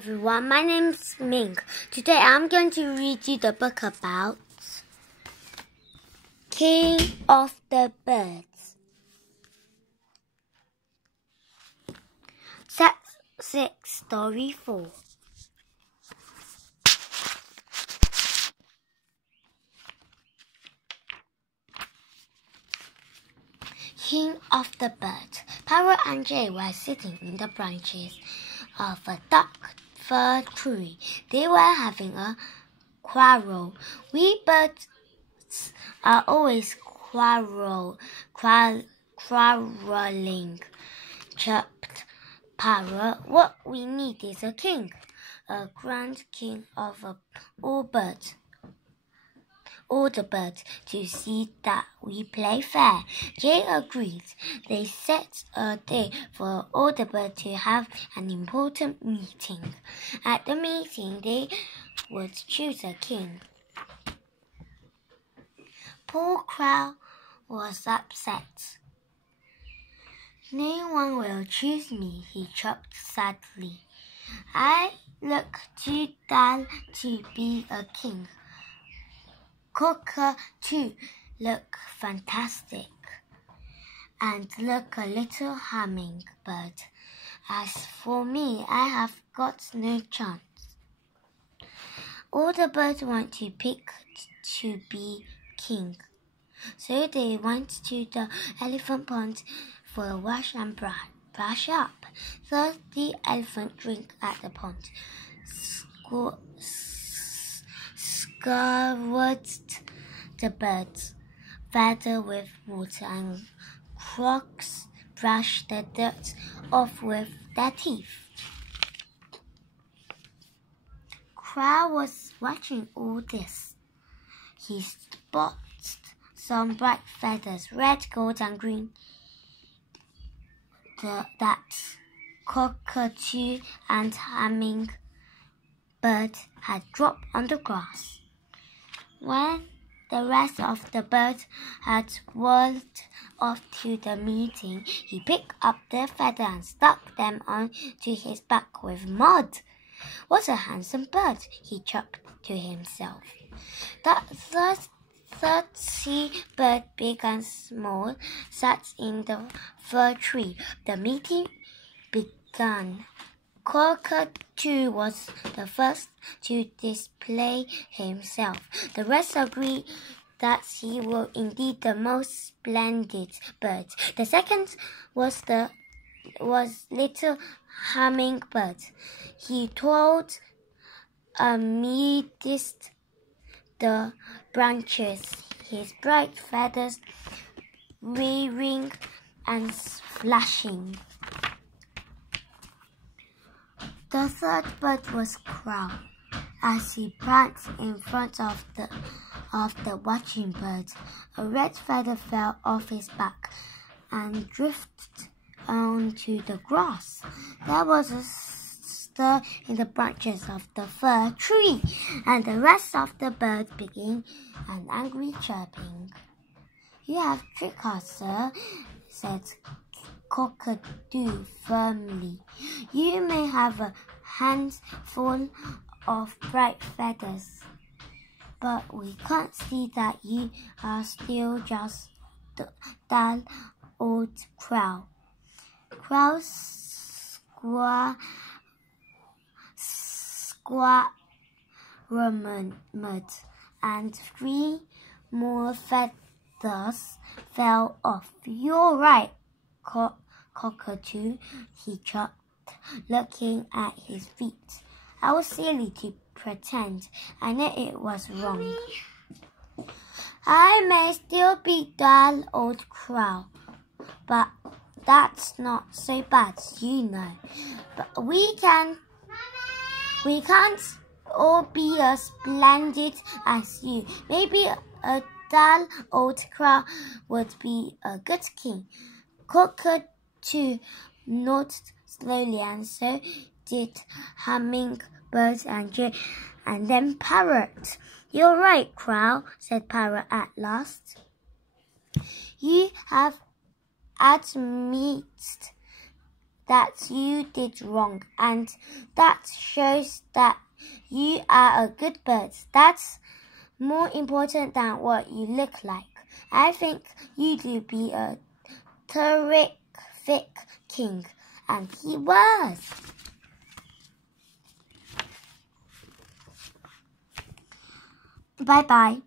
everyone, my name is Ming. Today I'm going to read you the book about King of the Birds. Set 6, Story 4. King of the Birds. Parrot and Jay were sitting in the branches of a dark fir tree. They were having a quarrel. We birds are always quarreling, chirped Parrot. What we need is a king, a grand king of all the birds, to see that we play fair. Jay agreed. They set a day for all the birds to have an important meeting. At the meeting, they would choose a king. Poor Crow was upset. No one will choose me, he chirped sadly. I look too dull to be a king. Cockatoo look fantastic and look a little hummingbird. As for me, I have got no chance. All the birds want to pick to be king, so they went to the elephant pond for a wash and brush up. Thus the elephant drank at the pond, scoured the birds' feather with water, and crocs brushed the dirt off with their teeth. Crow was watching all this. He spotted some bright feathers, red, gold, and green, that cockatoo and hummingbird had dropped on the grass. When the rest of the birds had whirled off to the meeting, he picked up their feathers and stuck them onto his back with mud. What a handsome bird, he chirped to himself. That 30 birds, big and small, sat in the fir tree. The meeting began. Cockatoo was the first to display himself. The rest agreed that he was indeed the most splendid bird. The second was little hummingbird. He twirled amidst the branches, his bright feathers rearing and flashing. The third bird was Crow. As he pranced in front of the watching birds, a red feather fell off his back and drifted onto the grass. There was a stir in the branches of the fir tree, and the rest of the birds began an angry chirping. "You have tricked us, sir," said Cockatoo firmly. "You may have a handful of bright feathers, but we can't see that you are still just dull old Crow." Crow squirmed, and 3 more feathers fell off. "You're right, Cockatoo," he chirped, looking at his feet. "I was silly to pretend. I know it was wrong. I may still be dull old Crow, but that's not so bad, you know. But we can't all be as splendid as you. Maybe a dull old Crow would be a good king." Cockatoo nodded slowly, and so did Hummingbird and Jay, and then Parrot. "You're right, Crow," said Parrot at last. "You have admitted that you did wrong, and that shows that you are a good bird. That's more important than what you look like. I think you do be a terrific king. And he was. Bye-bye.